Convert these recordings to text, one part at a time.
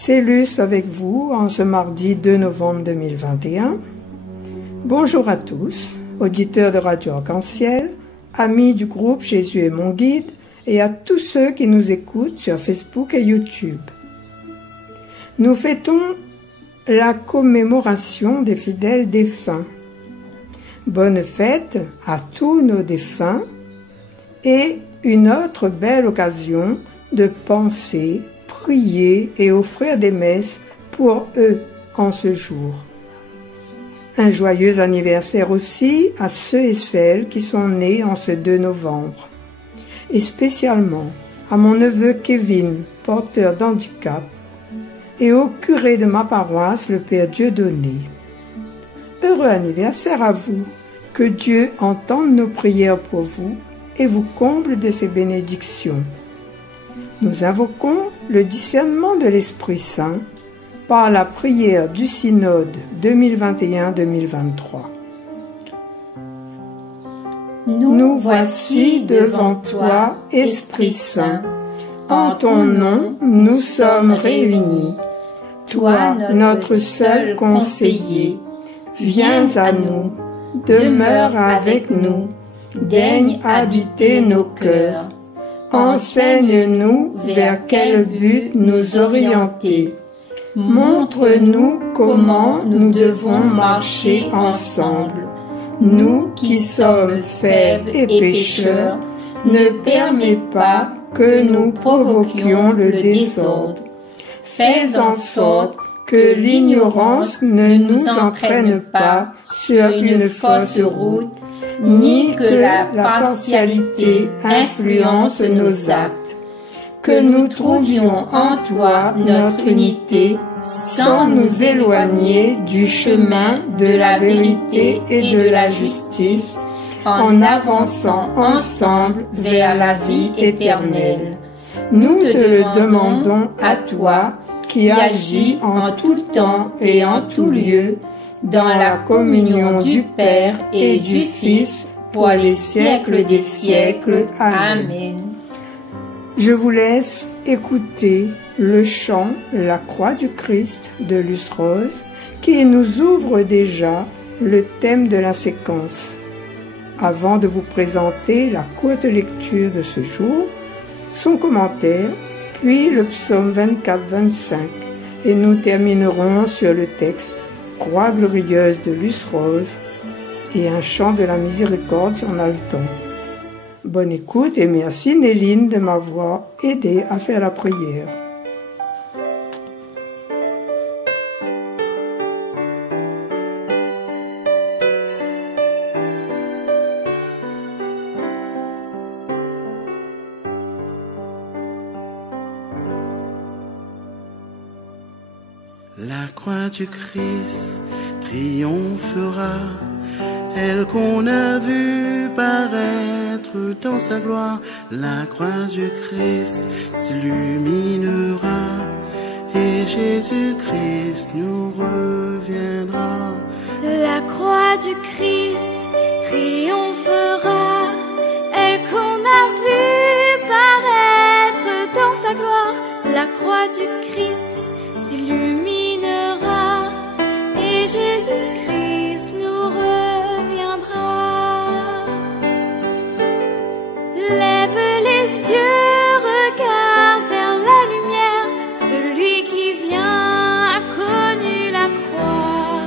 C'est Luce avec vous en ce mardi 2 novembre 2021. Bonjour à tous, auditeurs de Radio Arc-en-Ciel, amis du groupe Jésus est mon guide et à tous ceux qui nous écoutent sur Facebook et YouTube. Nous fêtons la commémoration des fidèles défunts. Bonne fête à tous nos défunts et une autre belle occasion de penser, prier et offrir des messes pour eux en ce jour. Un joyeux anniversaire aussi à ceux et celles qui sont nés en ce 2 novembre, et spécialement à mon neveu Kevin, porteur d'handicap, et au curé de ma paroisse, le Père Dieudonné. Heureux anniversaire à vous, que Dieu entende nos prières pour vous et vous comble de ses bénédictions. Nous invoquons le discernement de l'Esprit Saint par la prière du Synode 2021-2023. Nous voici devant toi, Esprit Saint. En ton nom, nous sommes réunis. Toi, notre seul conseiller, viens à nous, demeure avec nous, daigne habiter nos cœurs. Enseigne-nous vers quel but nous orienter. Montre-nous comment nous devons marcher ensemble. Nous qui sommes faibles et pécheurs, ne permets pas que nous provoquions le désordre. Fais en sorte que l'ignorance ne nous entraîne pas sur une fausse route, ni que la partialité influence nos actes. Que nous trouvions en toi notre unité, sans nous éloigner du chemin de la vérité et de la justice, en avançant ensemble vers la vie éternelle. Nous te le demandons à toi, qui agis en tout temps et en tout lieu, dans la communion du Père et du Fils, pour les siècles des siècles. Amen. Je vous laisse écouter le chant « La croix du Christ » de Luce Rose, qui nous ouvre déjà le thème de la séquence. Avant de vous présenter la courte lecture de ce jour, son commentaire, puis le psaume 24-25, et nous terminerons sur le texte « Croix glorieuse » de Luce Rose et un chant de la miséricorde si on a le temps. Bonne écoute et merci Néline de m'avoir aidé à faire la prière. La croix du Christ triomphera, elle qu'on a vue paraître dans sa gloire. La croix du Christ s'illuminera et Jésus-Christ nous reviendra. La croix du Christ triomphera, elle qu'on a vue paraître dans sa gloire. La croix du Christ s'illuminera et Jésus-Christ nous reviendra. Lève les yeux, regarde vers la lumière, celui qui vient a connu la croix.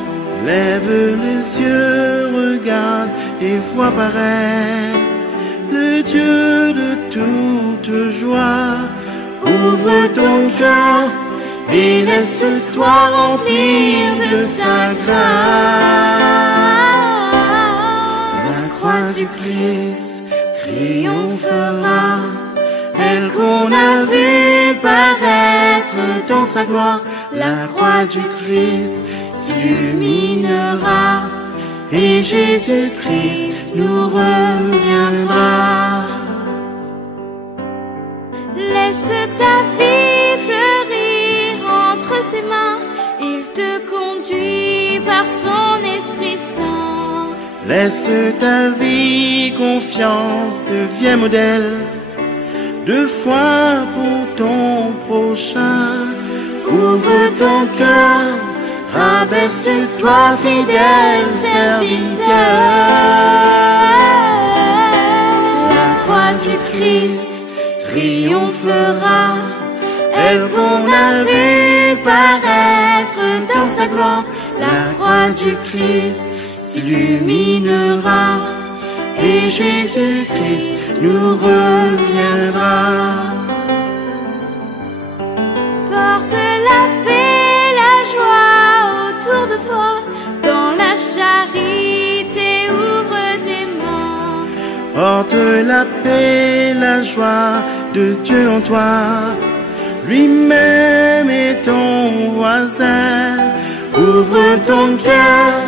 Lève les yeux, regarde et vois paraître le Dieu de toute joie. Ouvre ton cœur et laisse-toi remplir de sa grâce. La croix du Christ triomphera, elle qu'on a vue paraître dans sa gloire. La croix du Christ s'illuminera et Jésus-Christ nous reviendra. Laisse ta vie fleurir entre ses mains, il te conduit par son Esprit Saint. Laisse ta vie confiance, deviens modèle de foi pour ton prochain. ouvre ton cœur, rabaisse-toi, fidèle serviteur. La croix du Christ triomphera, elle qu'on a vue paraître dans sa gloire. La croix du Christ s'illuminera, et Jésus-Christ nous reviendra. Porte la paix, la joie autour de toi, dans la charité ouvre tes mains. Porte la paix, la joie de Dieu en toi, lui-même est ton voisin. Ouvre ton cœur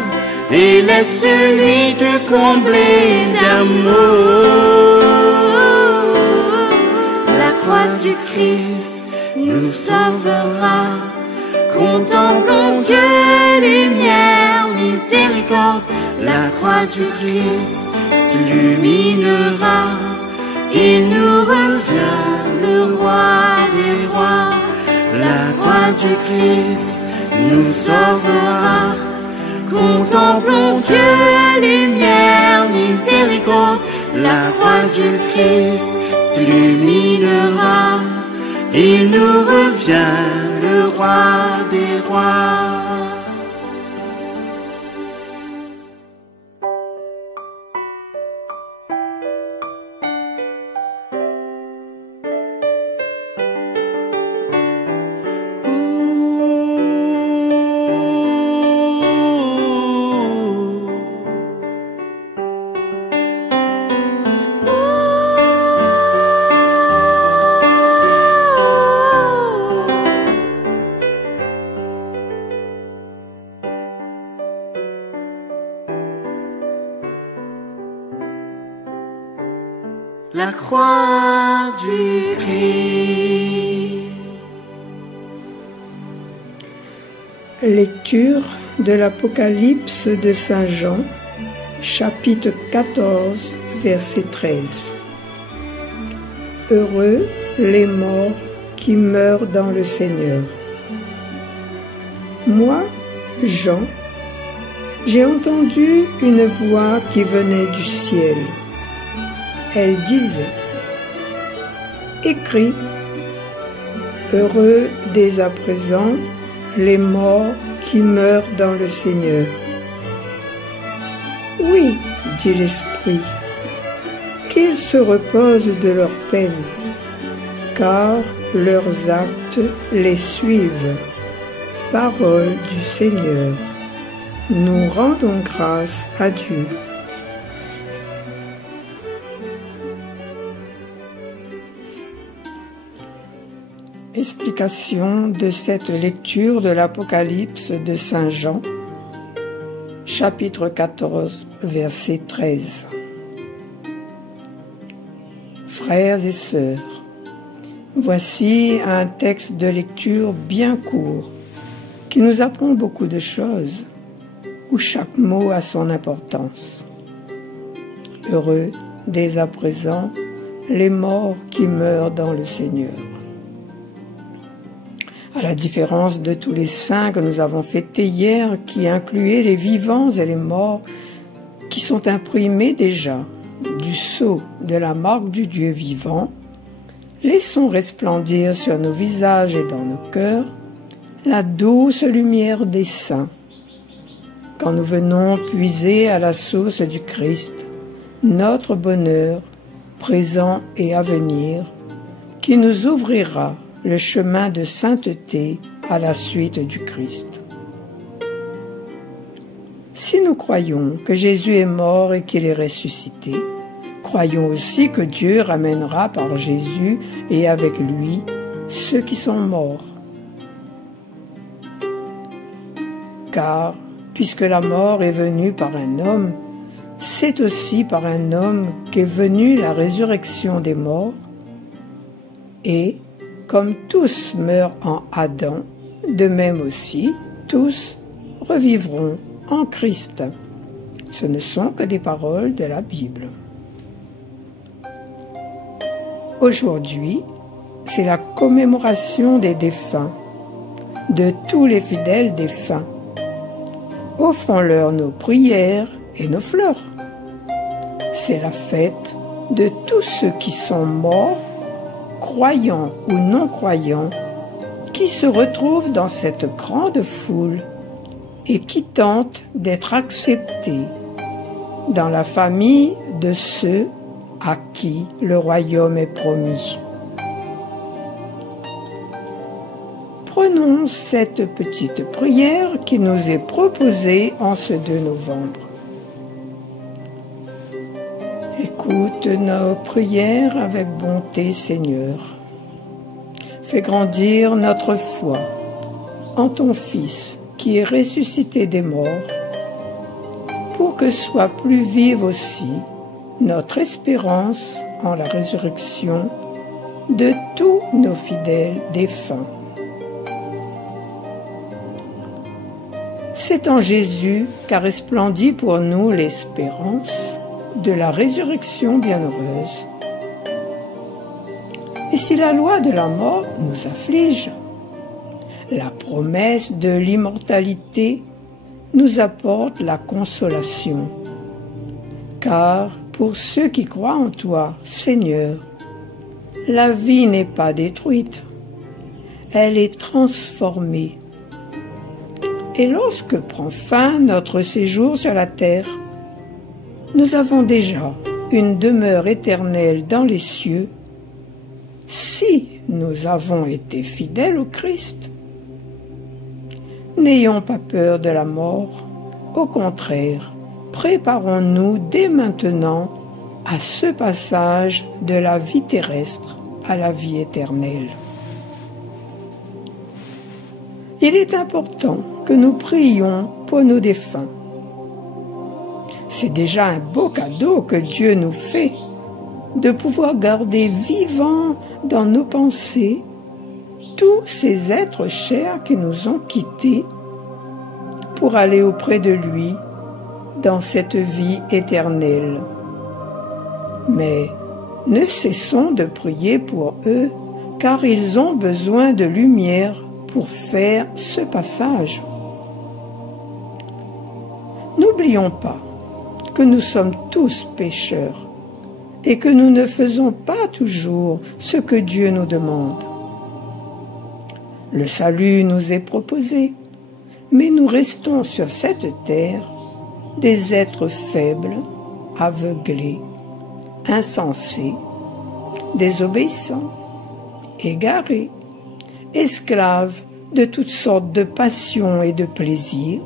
et laisse-lui te combler d'amour. La croix du Christ nous sauvera. Contemplons Dieu, lumière, miséricorde. La croix du Christ s'illuminera. Il nous revient, le roi des rois. La croix du Christ nous sauvera. Contemplons Dieu, lumière, miséricorde. La croix du Christ s'illuminera. Il nous revient, le roi des rois. La croix du Christ. Lecture de l'Apocalypse de Saint Jean, chapitre 14, verset 13. Heureux les morts qui meurent dans le Seigneur. Moi, Jean, j'ai entendu une voix qui venait du ciel. Elle disait, écris, heureux dès à présent les morts qui meurent dans le Seigneur. Oui, dit l'Esprit, qu'ils se reposent de leur peine, car leurs actes les suivent. Parole du Seigneur. Nous rendons grâce à Dieu. Explication de cette lecture de l'Apocalypse de Saint Jean, chapitre 14, verset 13. Frères et sœurs, voici un texte de lecture bien court qui nous apprend beaucoup de choses, où chaque mot a son importance. Heureux, dès à présent, les morts qui meurent dans le Seigneur. À la différence de tous les saints que nous avons fêtés hier, qui incluaient les vivants et les morts, qui sont imprimés déjà du sceau de la marque du Dieu vivant, laissons resplendir sur nos visages et dans nos cœurs la douce lumière des saints. Quand nous venons puiser à la source du Christ, notre bonheur, présent et à venir, qui nous ouvrira le chemin de sainteté à la suite du Christ. Si nous croyons que Jésus est mort et qu'il est ressuscité, croyons aussi que Dieu ramènera par Jésus et avec lui ceux qui sont morts. Car, puisque la mort est venue par un homme, c'est aussi par un homme qu'est venue la résurrection des morts, et comme tous meurent en Adam, de même aussi, tous revivront en Christ. Ce ne sont que des paroles de la Bible. Aujourd'hui, c'est la commémoration des défunts. de tous les fidèles défunts. Offrons-leur nos prières et nos fleurs. C'est la fête de tous ceux qui sont morts, croyants ou non croyants, qui se retrouvent dans cette grande foule et qui tentent d'être acceptés dans la famille de ceux à qui le royaume est promis. Prenons cette petite prière qui nous est proposée en ce 2 novembre. Écoute nos prières avec bonté, Seigneur. Fais grandir notre foi en ton Fils qui est ressuscité des morts, pour que soit plus vive aussi notre espérance en la résurrection de tous nos fidèles défunts. C'est en Jésus qu'a resplendi pour nous l'espérance de la résurrection bienheureuse. Et si la loi de la mort nous afflige, la promesse de l'immortalité nous apporte la consolation. Car pour ceux qui croient en toi, Seigneur, la vie n'est pas détruite, elle est transformée. Et lorsque prend fin notre séjour sur la terre, nous avons déjà une demeure éternelle dans les cieux, si nous avons été fidèles au Christ. N'ayons pas peur de la mort, au contraire, préparons-nous dès maintenant à ce passage de la vie terrestre à la vie éternelle. Il est important que nous prions pour nos défunts. C'est déjà un beau cadeau que Dieu nous fait, de pouvoir garder vivants dans nos pensées tous ces êtres chers qui nous ont quittés pour aller auprès de lui dans cette vie éternelle. Mais ne cessons de prier pour eux, car ils ont besoin de lumière pour faire ce passage. N'oublions pas que nous sommes tous pécheurs et que nous ne faisons pas toujours ce que Dieu nous demande. Le salut nous est proposé, mais nous restons sur cette terre des êtres faibles, aveuglés, insensés, désobéissants, égarés, esclaves de toutes sortes de passions et de plaisirs,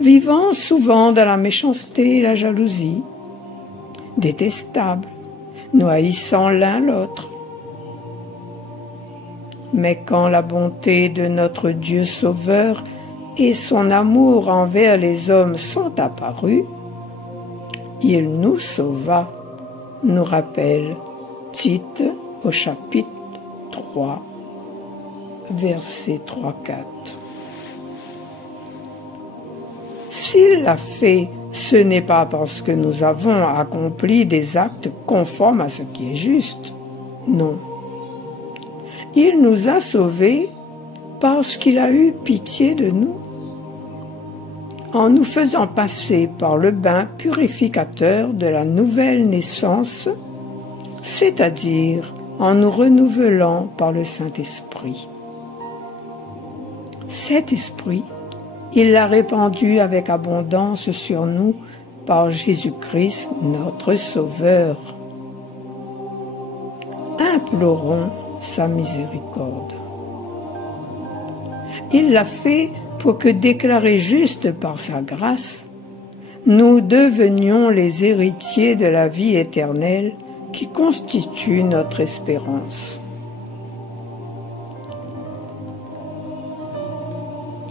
vivant souvent dans la méchanceté et la jalousie, détestables, nous haïssant l'un l'autre. Mais quand la bonté de notre Dieu Sauveur et son amour envers les hommes sont apparus, il nous sauva, nous rappelle Tite au chapitre 3, versets 3-4. S'il l'a fait, ce n'est pas parce que nous avons accompli des actes conformes à ce qui est juste, non. Il nous a sauvés parce qu'il a eu pitié de nous, en nous faisant passer par le bain purificateur de la nouvelle naissance, c'est-à-dire en nous renouvelant par le Saint-Esprit. Cet Esprit, il l'a répandu avec abondance sur nous par Jésus-Christ, notre Sauveur. Implorons sa miséricorde. Il l'a fait pour que, déclarés justes par sa grâce, nous devenions les héritiers de la vie éternelle qui constitue notre espérance.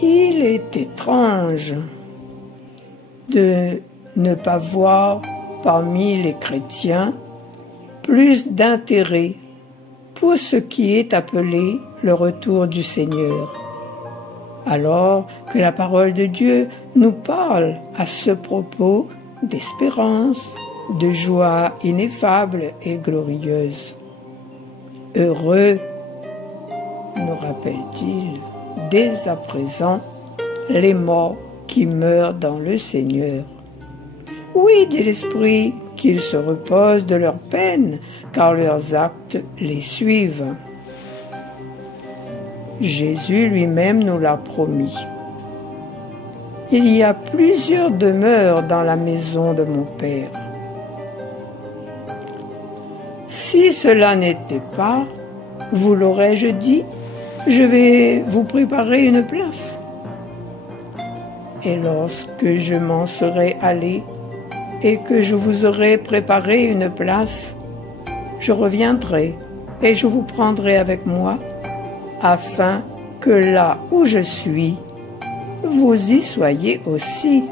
Il est étrange de ne pas voir parmi les chrétiens plus d'intérêt pour ce qui est appelé le retour du Seigneur, alors que la parole de Dieu nous parle à ce propos d'espérance, de joie ineffable et glorieuse. Heureux, nous rappelle-t-il, dès à présent, les morts qui meurent dans le Seigneur. Oui, dit l'Esprit, qu'ils se reposent de leur peine, car leurs actes les suivent. Jésus lui-même nous l'a promis. Il y a plusieurs demeures dans la maison de mon Père. Si cela n'était pas, vous l'aurais-je dit, je vais vous préparer une place. Et lorsque je m'en serai allé et que je vous aurai préparé une place, je reviendrai et je vous prendrai avec moi, afin que là où je suis, vous y soyez aussi.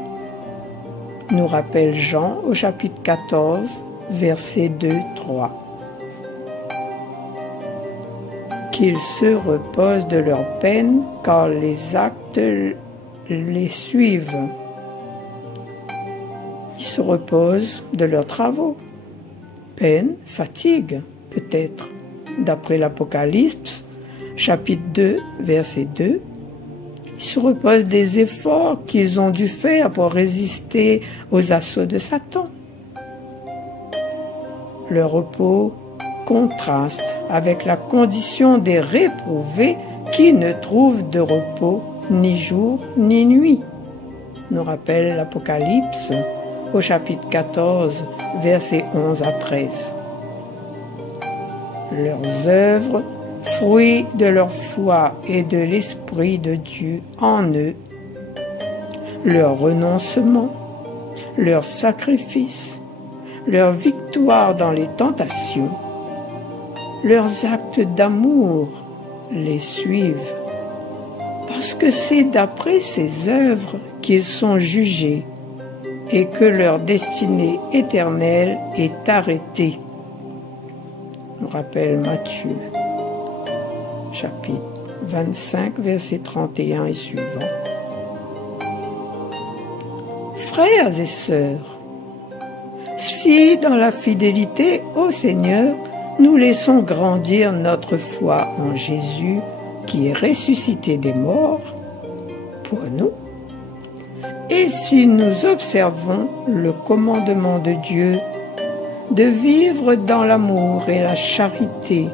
Nous rappelle Jean au chapitre 14, versets 2-3. Qu'ils se reposent de leur peine, car les actes les suivent. Ils se reposent de leurs travaux. Peine, fatigue, peut-être. D'après l'Apocalypse, chapitre 2, verset 2, ils se reposent des efforts qu'ils ont dû faire pour résister aux assauts de Satan. Leur repos contraste avec la condition des réprouvés qui ne trouvent de repos ni jour ni nuit, nous rappelle l'Apocalypse au chapitre 14, versets 11 à 13. Leurs œuvres, fruits de leur foi et de l'Esprit de Dieu en eux, leur renoncement, leur sacrifice, leur victoire dans les tentations, leurs actes d'amour les suivent, parce que c'est d'après ces œuvres qu'ils sont jugés et que leur destinée éternelle est arrêtée. Nous rappelle Matthieu, chapitre 25, versets 31 et suivants. Frères et sœurs, si dans la fidélité au Seigneur, nous laissons grandir notre foi en Jésus qui est ressuscité des morts pour nous, et si nous observons le commandement de Dieu de vivre dans l'amour et la charité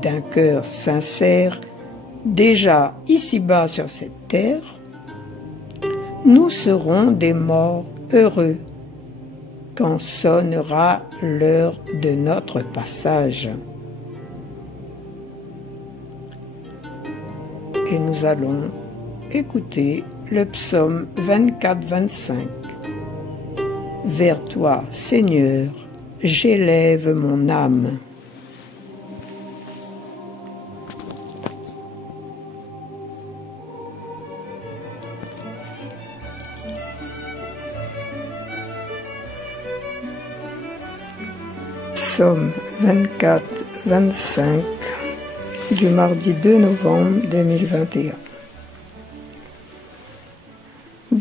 d'un cœur sincère, déjà ici-bas sur cette terre, nous serons des morts heureux quand sonnera l'heure de notre passage. Et nous allons écouter le psaume 24-25. Vers toi, Seigneur, j'élève mon âme. Psaume 24-25 du mardi 2 novembre 2021.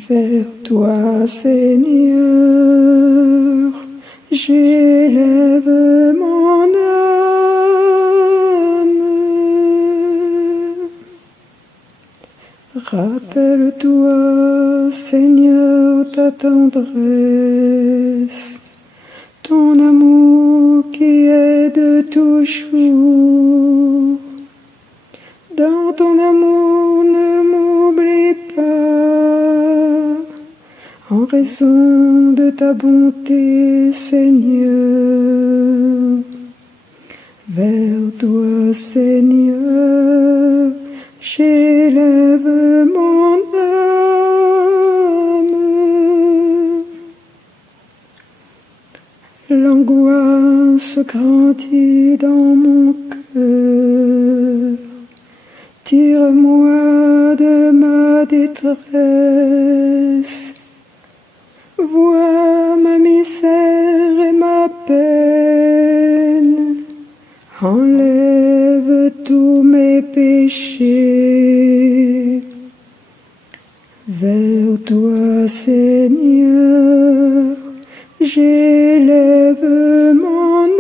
Vers toi, Seigneur, j'élève mon âme. Rappelle-toi, Seigneur, ta tendresse, ton amour qui est de toujours. Dans ton amour, ne m'oublie pas, en raison de ta bonté, Seigneur. Vers toi, Seigneur, j'élève mon âme. L'angoisse grandit dans mon cœur. Tire-moi de ma détresse. Vois ma misère et ma peine. Enlève tous mes péchés. Vers toi, Seigneur, j'élève mon âme.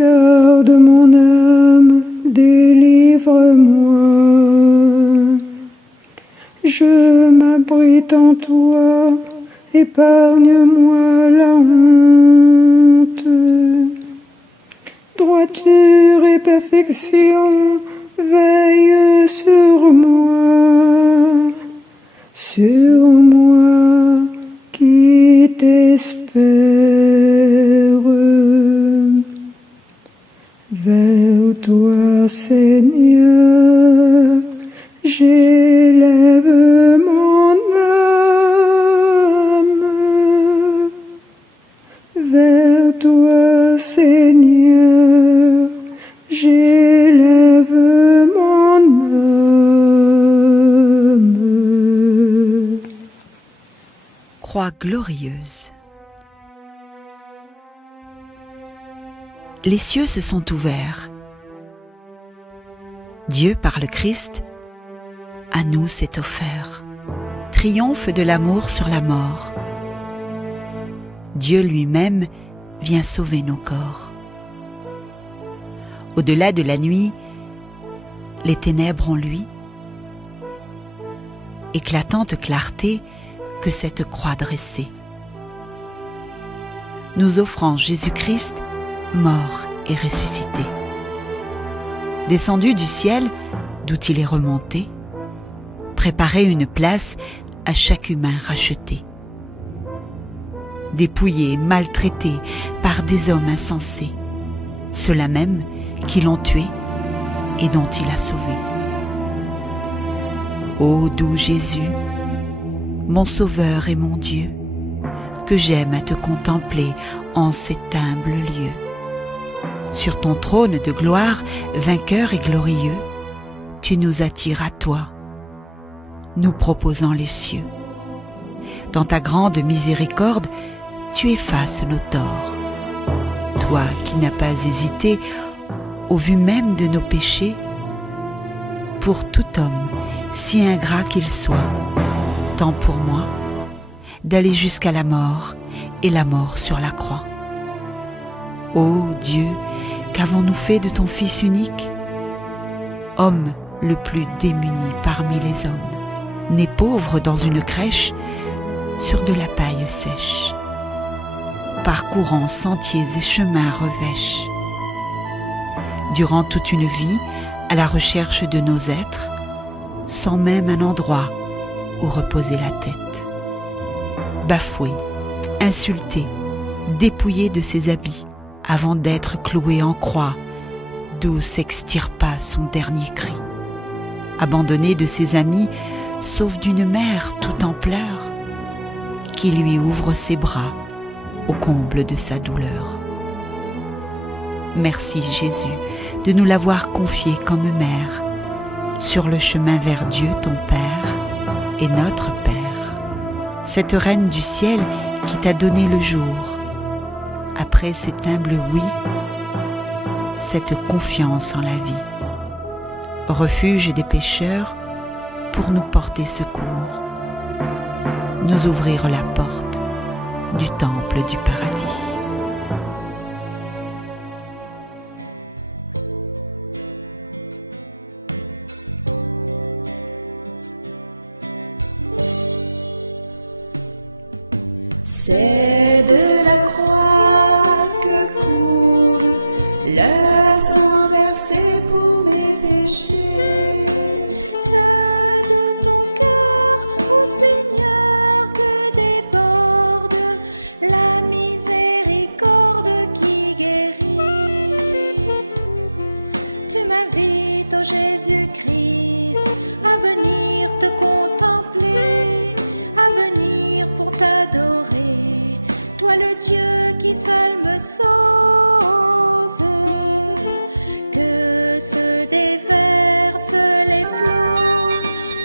Garde mon âme, délivre-moi. Je m'abrite en toi, épargne-moi la honte. Droiture et perfection, veille sur moi qui t'espère. Vers toi, Seigneur, j'élève mon âme. Vers toi, Seigneur, j'élève mon âme. Croix glorieuse. Les cieux se sont ouverts. Dieu, par le Christ, à nous s'est offert. Triomphe de l'amour sur la mort. Dieu lui-même vient sauver nos corps. Au-delà de la nuit, les ténèbres ont lui. Éclatante clarté que cette croix dressée. Nous offrant Jésus-Christ, mort et ressuscité. Descendu du ciel, d'où il est remonté, préparer une place à chaque humain racheté. Dépouillé, maltraité par des hommes insensés, ceux-là même qui l'ont tué et dont il a sauvé. Ô doux Jésus, mon Sauveur et mon Dieu, que j'aime à te contempler en cet humble lieu. Sur ton trône de gloire, vainqueur et glorieux, tu nous attires à toi, nous proposant les cieux. Dans ta grande miséricorde, tu effaces nos torts. Toi qui n'as pas hésité, au vu même de nos péchés, pour tout homme, si ingrat qu'il soit, tant pour moi, d'aller jusqu'à la mort, et la mort sur la croix. Ô Dieu, qu'avons-nous fait de ton Fils unique? Homme le plus démuni parmi les hommes, né pauvre dans une crèche, sur de la paille sèche, parcourant sentiers et chemins revêches. Durant toute une vie, à la recherche de nos êtres, sans même un endroit où reposer la tête. Bafoué, insulté, dépouillé de ses habits, avant d'être cloué en croix, d'où s'extirpa son dernier cri. Abandonné de ses amis, sauf d'une mère tout en pleurs, qui lui ouvre ses bras au comble de sa douleur. Merci Jésus de nous l'avoir confié comme mère, sur le chemin vers Dieu ton Père et notre Père. Cette reine du ciel qui t'a donné le jour, après cet humble oui, cette confiance en la vie. Refuge des pécheurs pour nous porter secours, nous ouvrir la porte du temple du paradis. C'est de la croix que coule le sang versé pour mes péchés. Seul ton cœur, Seigneur, que déborde la miséricorde qui guérit. Tu m'invites, ô Jésus-Christ, à venir te contempler, à venir pour t'adorer. Toi le Dieu qui seul me sauve, que se déversent les flots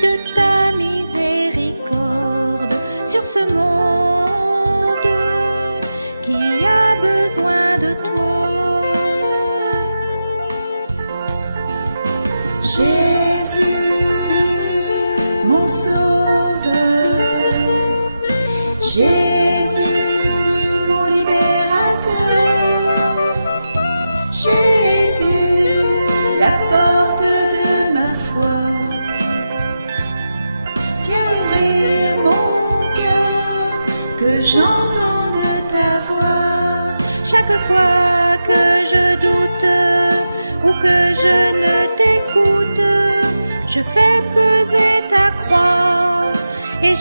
de ta miséricorde sur ce monde qui a besoin de toi. Jésus, mon Sauveur, Jésus, mon libérateur,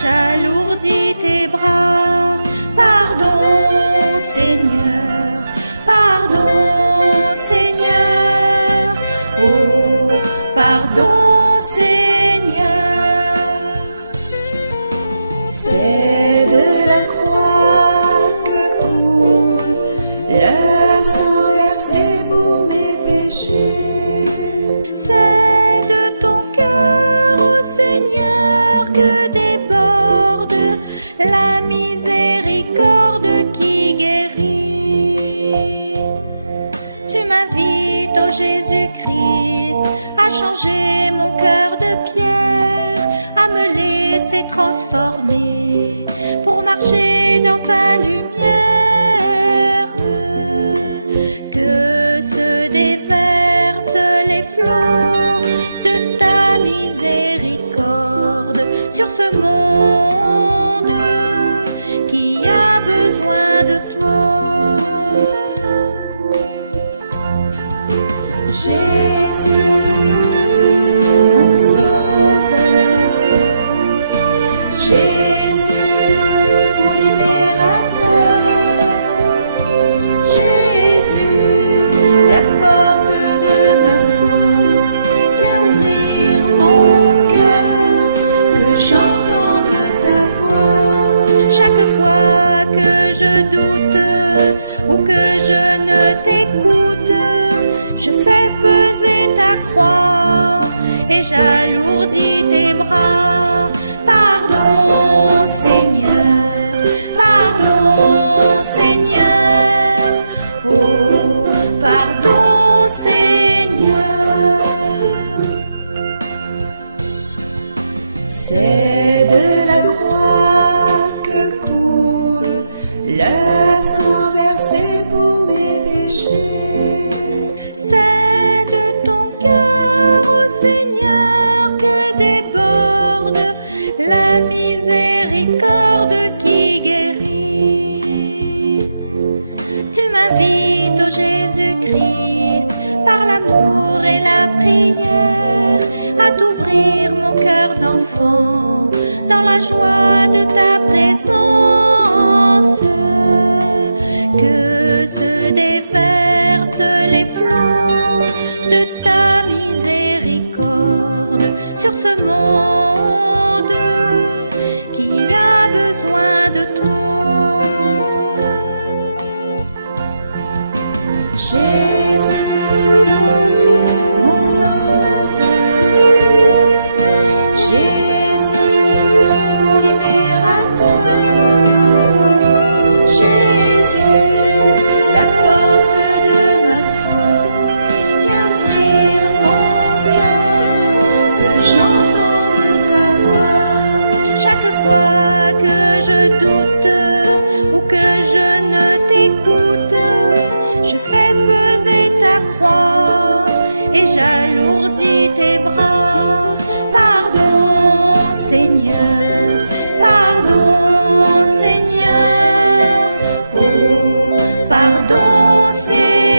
j'alourdis tes bras. Pardon, Seigneur, pardon, Seigneur. Oh, pardon, Seigneur. C'est de la croix que coule le sang versé pour mes péchés. C'est de ton cœur, Seigneur, que déborde la miséricorde qui guérit. Tu m'invites, oh Jésus-Christ, à changer mon cœur de pierre, à me laisser transformer pour marcher dans ta lumière. Que se déversent les flammes de ta miséricorde sur ce monde qui a besoin de toi. Jésus, mon sauveur, Jésus, mon libérateur, Jésus, la porte de ma foi, viens ouvrir mon cœur, que j'entende ta voix. Chaque fois que je doute ou que je t'écoute, je fais peser ta croix et j'alourdis tes bras. Pardon, Seigneur, pardon, Seigneur. Oh, pardon, Seigneur. C'est de la croix que coule le sang versé pour mes péchés. C'est de ton cœur, Seigneur, que déborde la miséricorde qui guérit. Tu m'invites, oh Jésus-Christ, par l'amour et la prière, à t'ouvrir mon cœur d'enfant dans la joie de ta présence. Que se déversent les flammes de ta miséricorde sur ce monde qui a besoin de toi. Jésus, mon sauveur, Jésus, mon libérateur, Jésus, la porte de ma foi, viens ouvrir mon cœur, que j'entende ta voix. Chaque fois que je doute ou que je ne t'écoute, je fais peser ta croix et j'alourdis tes bras. Pardon, Seigneur, pardon, Seigneur. Oh, pardon, Seigneur.